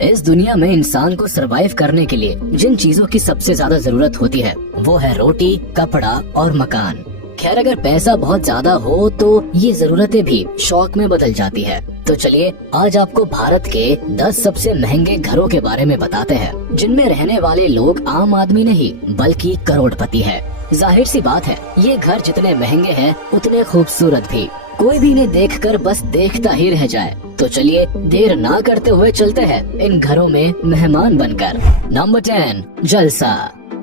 इस दुनिया में इंसान को सरवाइव करने के लिए जिन चीजों की सबसे ज्यादा जरूरत होती है वो है रोटी, कपड़ा और मकान। खैर, अगर पैसा बहुत ज्यादा हो तो ये जरूरतें भी शौक में बदल जाती है। तो चलिए आज आपको भारत के 10 सबसे महंगे घरों के बारे में बताते हैं, जिनमें रहने वाले लोग आम आदमी नहीं बल्कि करोड़पति है। जाहिर सी बात है, ये घर जितने महंगे हैं उतने खूबसूरत भी। कोई भी इन्हें देखकर बस देखता ही रह जाए। तो चलिए देर ना करते हुए चलते हैं इन घरों में मेहमान बनकर। नंबर 10, जलसा।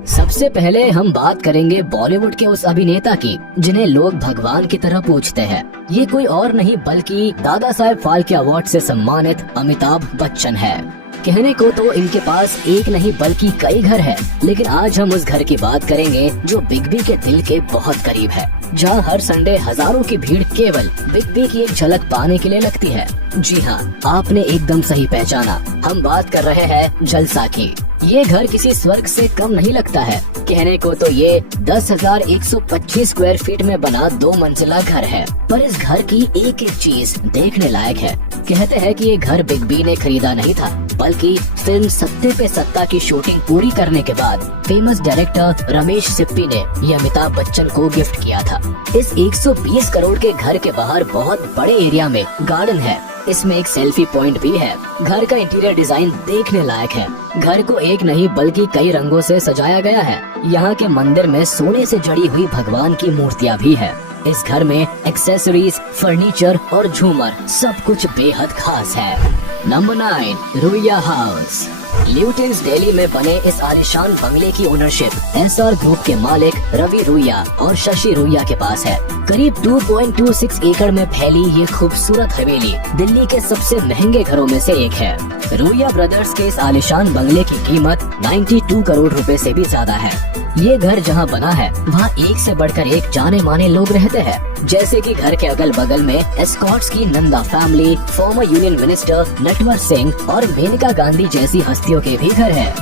सबसे पहले हम बात करेंगे बॉलीवुड के उस अभिनेता की जिन्हें लोग भगवान की तरह पूजते हैं। ये कोई और नहीं बल्कि दादा साहेब फाल्के अवार्ड से सम्मानित अमिताभ बच्चन है। कहने को तो इनके पास एक नहीं बल्कि कई घर हैं, लेकिन आज हम उस घर की बात करेंगे जो बिग बी के दिल के बहुत करीब है, जहां हर संडे हजारों की भीड़ केवल बिग बी की एक झलक पाने के लिए लगती है। जी हाँ, आपने एकदम सही पहचाना, हम बात कर रहे हैं जलसा की। ये घर किसी स्वर्ग से कम नहीं लगता है। कहने को तो ये 10,125 स्क्वायर फीट में बना 2 मंजिला घर है, पर इस घर की एक एक चीज देखने लायक है। कहते हैं कि ये घर बिग बी ने खरीदा नहीं था, बल्कि फिल्म सत्ते पे सत्ता की शूटिंग पूरी करने के बाद फेमस डायरेक्टर रमेश सिप्पी ने ये अमिताभ बच्चन को गिफ्ट किया था। इस 120 करोड़ के घर के बाहर बहुत बड़े एरिया में गार्डन है। इसमें एक सेल्फी पॉइंट भी है। घर का इंटीरियर डिजाइन देखने लायक है। घर को एक नहीं बल्कि कई रंगों से सजाया गया है। यहाँ के मंदिर में सोने से जड़ी हुई भगवान की मूर्तियाँ भी है। इस घर में एक्सेसरीज, फर्नीचर और झूमर सब कुछ बेहद खास है। Number 9, Ruia house. Lutyens Delhi में बने इस आलीशान बंगले की ओनरशिप एसआर ग्रुप के मालिक रवि रुइया और शशि रुइया के पास है। करीब 2.26 एकड़ में फैली ये खूबसूरत हवेली दिल्ली के सबसे महंगे घरों में से एक है। रुइया ब्रदर्स के इस आलीशान बंगले की कीमत 92 करोड़ रुपए से भी ज्यादा है। ये घर जहाँ बना है वहाँ एक से बढ़कर एक जाने माने लोग रहते हैं, जैसे कि घर के अगल बगल में एस्कॉट्स की Nanda family, former union minister Natwar Singh और मेनका गांधी जैसी हस्तियों के भी घर है।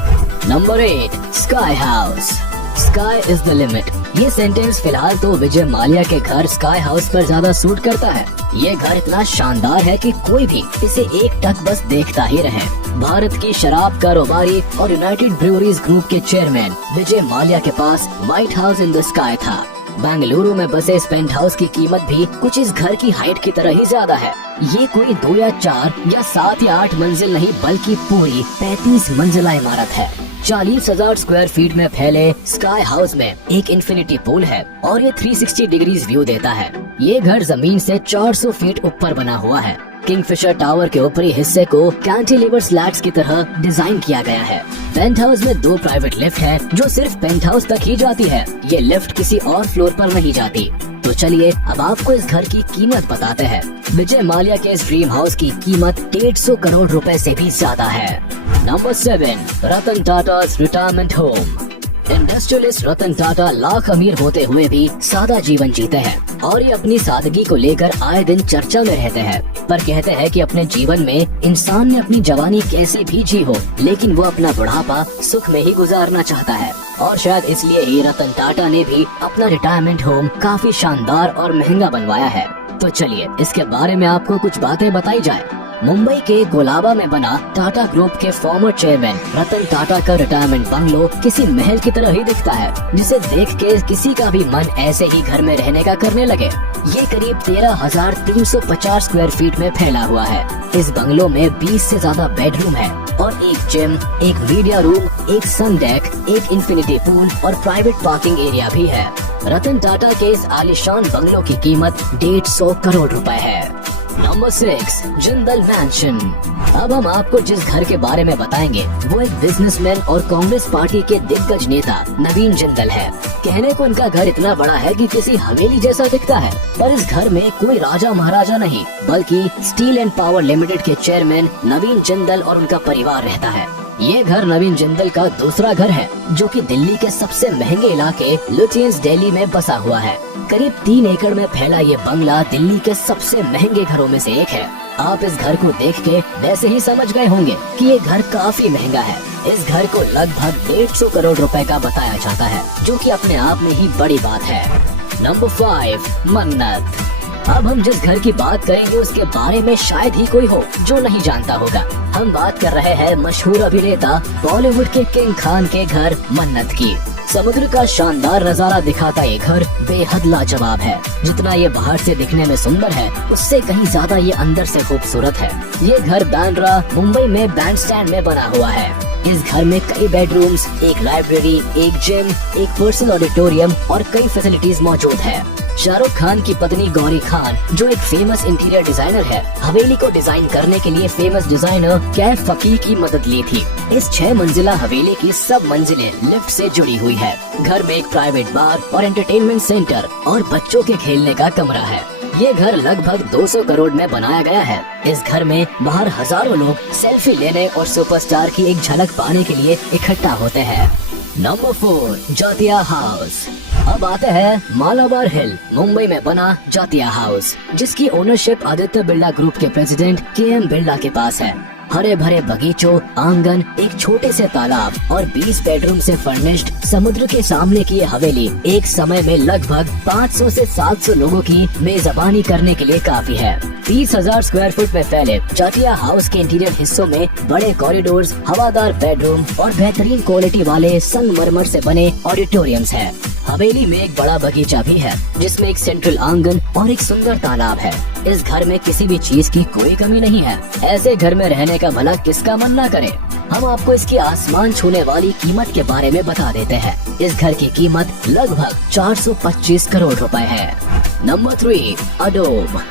Number 8, sky house. Sky is the limit. ये सेंटेंस फिलहाल तो विजय माल्या के घर स्काई हाउस पर ज्यादा सूट करता है। ये घर इतना शानदार है कि कोई भी इसे एक टक बस देखता ही रहे। भारत की शराब कारोबारी और यूनाइटेड ब्रूअरीज ग्रुप के चेयरमैन विजय माल्या के पास White House in the sky था। बेंगलुरु में बसे इस पेंट हाउस की कीमत भी कुछ इस घर की हाइट की तरह ही ज्यादा है। ये कोई 2 या 4 या 7 या 8 मंजिल नहीं बल्कि पूरी 35 मंजिला इमारत है। 40,000 स्क्वायर फीट में फैले स्काई हाउस में एक इन्फिनिटी पूल है और ये 360 डिग्रीज व्यू देता है। ये घर जमीन से 400 फीट ऊपर बना हुआ है। किंगफिशर टावर के ऊपरी हिस्से को कैंटिलीवर स्लैट्स की तरह डिजाइन किया गया है। पेंट हाउस में 2 प्राइवेट लिफ्ट है जो सिर्फ पेंट हाउस तक ही जाती है। ये लिफ्ट किसी और फ्लोर पर नहीं जाती। तो चलिए अब आपको इस घर की कीमत बताते हैं। विजय माल्या के इस ड्रीम हाउस की कीमत 150 करोड़ रुपए से भी ज्यादा है। Number 7, Ratan Tata retirement home. Industrialist Ratan Tata lakh अमीर होते हुए भी सादा जीवन जीते हैं और ये अपनी सादगी को लेकर आए दिन चर्चा में रहते हैं। पर कहते हैं कि अपने जीवन में इंसान ने अपनी जवानी कैसे भी जी हो, लेकिन वो अपना बुढ़ापा सुख में ही गुजारना चाहता है। और शायद इसलिए ही रतन टाटा ने भी अपना रिटायरमेंट होम काफी शानदार और महंगा बनवाया है। तो चलिए इसके बारे में आपको कुछ बातें बताई जाए। मुंबई के कोलाबा में बना टाटा ग्रुप के फॉर्मर चेयरमैन रतन टाटा का रिटायरमेंट बंगलो किसी महल की तरह ही दिखता है, जिसे देख के किसी का भी मन ऐसे ही घर में रहने का करने लगे। ये करीब 13,350 स्क्वायर फीट में फैला हुआ है। इस बंगलो में 20 से ज्यादा बेडरूम है और एक जिम, एक मीडिया रूम, एक सन डेक, एक इन्फिनिटी पूल और प्राइवेट पार्किंग एरिया भी है। रतन टाटा के इस आलीशान बंगलो की कीमत 150 करोड़ रुपए है। Number 6, Jindal mention. अब हम आपको जिस घर के बारे में बताएंगे वो एक बिजनेसमैन और कांग्रेस पार्टी के दिग्गज नेता नवीन जिंदल है। कहने को इनका घर इतना बड़ा है कि किसी हवेली जैसा दिखता है, पर इस घर में कोई राजा महाराजा नहीं बल्कि स्टील एंड पावर लिमिटेड के चेयरमैन नवीन जिंदल और उनका परिवार रहता है। ये घर नवीन जिंदल का दूसरा घर है जो कि दिल्ली के सबसे महंगे इलाके ल्यूटेंस दिल्ली में बसा हुआ है। करीब 3 एकड़ में फैला ये बंगला दिल्ली के सबसे महंगे घरों में से एक है। आप इस घर को देख के वैसे ही समझ गए होंगे कि ये घर काफी महंगा है। इस घर को लगभग 150 करोड़ रुपए का बताया जाता है, जो कि अपने आप में ही बड़ी बात है। नंबर 5, मन्नत। अब हम जिस घर की बात करेंगे उसके बारे में शायद ही कोई हो जो नहीं जानता होगा। हम बात कर रहे हैं मशहूर अभिनेता बॉलीवुड के किंग खान के घर मन्नत की। समुद्र का शानदार नजारा दिखाता ये घर बेहद लाजवाब है। जितना ये बाहर से दिखने में सुंदर है उससे कहीं ज्यादा ये अंदर से खूबसूरत है। ये घर बांद्रा मुंबई में बैंड स्टैंड में बना हुआ है। इस घर में कई बेडरूम्स, एक लाइब्रेरी, एक जिम, एक पर्सनल ऑडिटोरियम और कई फैसिलिटीज मौजूद है। शाहरुख खान की पत्नी गौरी खान जो एक फेमस इंटीरियर डिजाइनर है, हवेली को डिजाइन करने के लिए फेमस डिजाइनर कैफ फकीह की मदद ली थी। इस 6 मंजिला हवेली की सब मंजिलें लिफ्ट से जुड़ी हुई है। घर में एक प्राइवेट बार और एंटरटेनमेंट सेंटर और बच्चों के खेलने का कमरा है। ये घर लगभग 200 करोड़ में बनाया गया है। इस घर में बाहर हजारों लोग सेल्फी लेने और सुपरस्टार की एक झलक पाने के लिए इकट्ठा होते हैं। नंबर 4, जातिया हाउस। अब आते हैं मालाबार हिल मुंबई में बना जातिया हाउस, जिसकी ओनरशिप आदित्य बिरला ग्रुप के प्रेसिडेंट KM बिरला के पास है। हरे भरे बगीचों, आंगन, एक छोटे से तालाब और 20 बेडरूम से फर्निश्ड समुद्र के सामने की ये हवेली एक समय में लगभग 500 से 700 लोगों की मेजबानी करने के लिए काफी है। 30,000 स्क्वायर फुट में फैले जातिया हाउस के इंटीरियर हिस्सों में बड़े कॉरिडोर्स, हवादार बेडरूम और बेहतरीन क्वालिटी वाले संगमरमर से बने ऑडिटोरियम्स है। हवेली में एक बड़ा बगीचा भी है जिसमें एक सेंट्रल आंगन और एक सुंदर तालाब है। इस घर में किसी भी चीज की कोई कमी नहीं है। ऐसे घर में रहने का भला किसका मन ना करे। हम आपको इसकी आसमान छूने वाली कीमत के बारे में बता देते हैं। इस घर की कीमत लगभग 425 करोड़ रुपए है। Number 3, Adobe.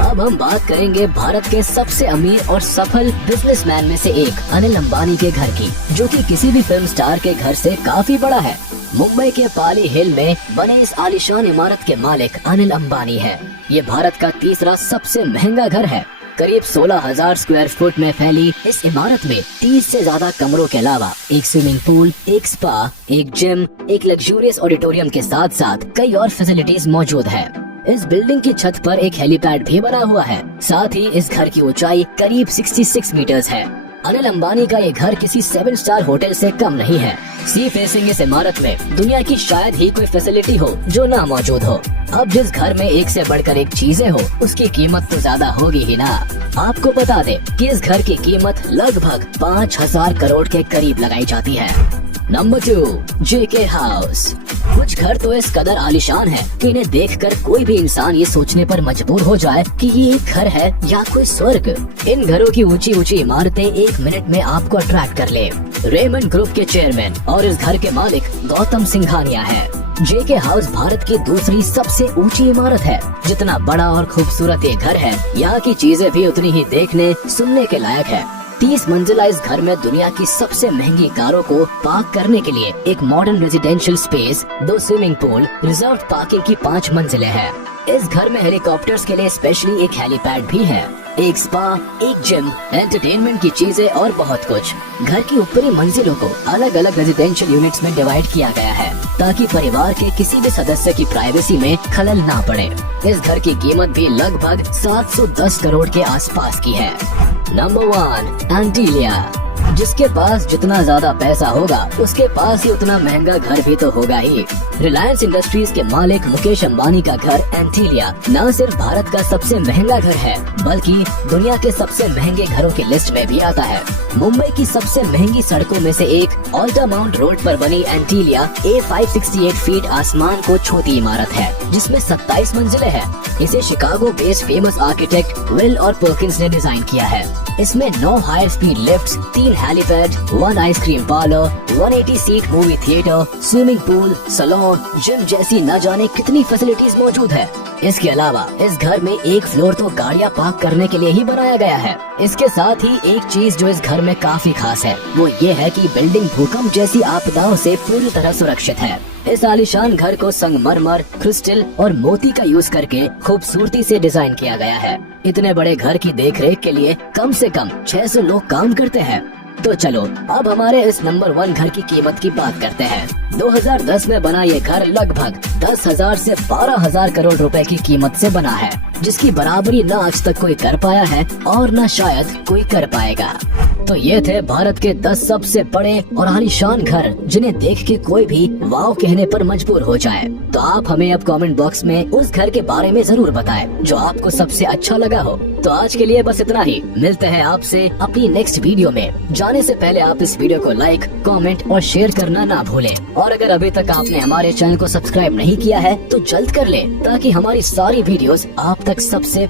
अब हम बात करेंगे भारत के सबसे अमीर और सफल बिजनेसमैन में से एक अनिल अंबानी के घर की, जो कि किसी भी फिल्म स्टार के घर से काफी बड़ा है। मुंबई के पाली हिल में बने इस आलीशान इमारत के मालिक अनिल अंबानी है। ये भारत का तीसरा सबसे महंगा घर है। करीब 16,000 स्क्वायर फुट में फैली इस इमारत में 30 से ज्यादा कमरों के अलावा एक स्विमिंग पूल, एक स्पा, एक जिम, एक लग्जूरियस ऑडिटोरियम के साथ साथ कई और फैसिलिटीज मौजूद है। इस बिल्डिंग की छत पर एक हेलीपैड भी बना हुआ है। साथ ही इस घर की ऊंचाई करीब 66 मीटर्स है। अनिल अंबानी का ये घर किसी 7 स्टार होटल से कम नहीं है। सी फेसिंग इस इमारत में दुनिया की शायद ही कोई फैसिलिटी हो जो ना मौजूद हो। अब जिस घर में एक से बढ़कर एक चीजें हो उसकी कीमत तो ज्यादा होगी ही ना। आपको बता दे कि इस घर की कीमत लगभग 5,000 करोड़ के करीब लगाई जाती है। Number 2, JK house. कुछ घर तो इस कदर आलीशान है कि इन्हें देखकर कोई भी इंसान ये सोचने पर मजबूर हो जाए कि ये एक घर है या कोई स्वर्ग। इन घरों की ऊंची ऊंची इमारतें 1 मिनट में आपको अट्रैक्ट कर ले। रेमंड ग्रुप के चेयरमैन और इस घर के मालिक गौतम सिंघानिया है। JK हाउस भारत की दूसरी सबसे ऊंची इमारत है। जितना बड़ा और खूबसूरत ये घर है, यहाँ की चीजें भी उतनी ही देखने सुनने के लायक है। 30 मंजिला इस घर में दुनिया की सबसे महंगी कारों को पार्क करने के लिए एक modern residential space, 2 swimming pool, reserve parking की 5 मंजिलें हैं। इस घर में हेलीकॉप्टर्स के लिए स्पेशली एक हेलीपैड भी है, एक स्पा, एक जिम, एंटरटेनमेंट की चीजें और बहुत कुछ। घर की ऊपरी मंजिलों को अलग अलग रेजिडेंशियल यूनिट्स में डिवाइड किया गया है ताकि परिवार के किसी भी सदस्य की प्राइवेसी में खलल ना पड़े। इस घर की कीमत भी लगभग 710 करोड़ के आसपास की है। नंबर 1, एंटीलिया। जिसके पास जितना ज्यादा पैसा होगा उसके पास ही उतना महंगा घर भी तो होगा ही। रिलायंस इंडस्ट्रीज के मालिक मुकेश अंबानी का घर एंटीलिया न सिर्फ भारत का सबसे महंगा घर है बल्कि दुनिया के सबसे महंगे घरों की लिस्ट में भी आता है। मुंबई की सबसे महंगी सड़कों में से एक ऑल्टा माउंट रोड पर बनी एंटीलिया 568 फीट आसमान को छूती इमारत है जिसमें 27 मंजिलें हैं। इसे Chicago based famous architect Will और पर्किंस ने डिजाइन किया है। इसमें 9 high speed lifts, 3 helipad, 1 ice cream parlour, 180 seat movie theatre, swimming pool, salon, gym जैसी न जाने कितनी फैसिलिटीज मौजूद है। इसके अलावा इस घर में एक फ्लोर तो गाड़ियां पार्क करने के लिए ही बनाया गया है। इसके साथ ही एक चीज जो इस घर में काफी खास है वो ये है कि बिल्डिंग भूकंप जैसी आपदाओं से पूरी तरह सुरक्षित है। इस आलीशान घर को संगमरमर, क्रिस्टल और मोती का यूज करके खूबसूरती से डिजाइन किया गया है। इतने बड़े घर की देखरेख के लिए कम से कम 600 लोग काम करते हैं। तो चलो अब हमारे इस नंबर 1 घर की कीमत की बात करते हैं। 2010 में बना ये घर लगभग 10,000 से 12,000 करोड़ रुपए की कीमत से बना है, जिसकी बराबरी न आज तक कोई कर पाया है और न शायद कोई कर पाएगा। तो ये थे भारत के 10 सबसे बड़े और आलीशान घर जिन्हें देख के कोई भी वाव कहने पर मजबूर हो जाए। तो आप हमें अब कमेंट बॉक्स में उस घर के बारे में जरूर बताएं जो आपको सबसे अच्छा लगा हो। तो आज के लिए बस इतना ही, मिलते हैं आपसे अपनी नेक्स्ट वीडियो में। जाने से पहले आप इस वीडियो को लाइक, कमेंट और शेयर करना ना भूलें। और अगर अभी तक आपने हमारे चैनल को सब्सक्राइब नहीं किया है तो जल्द कर लें ताकि हमारी सारी वीडियोस आप तक सबसे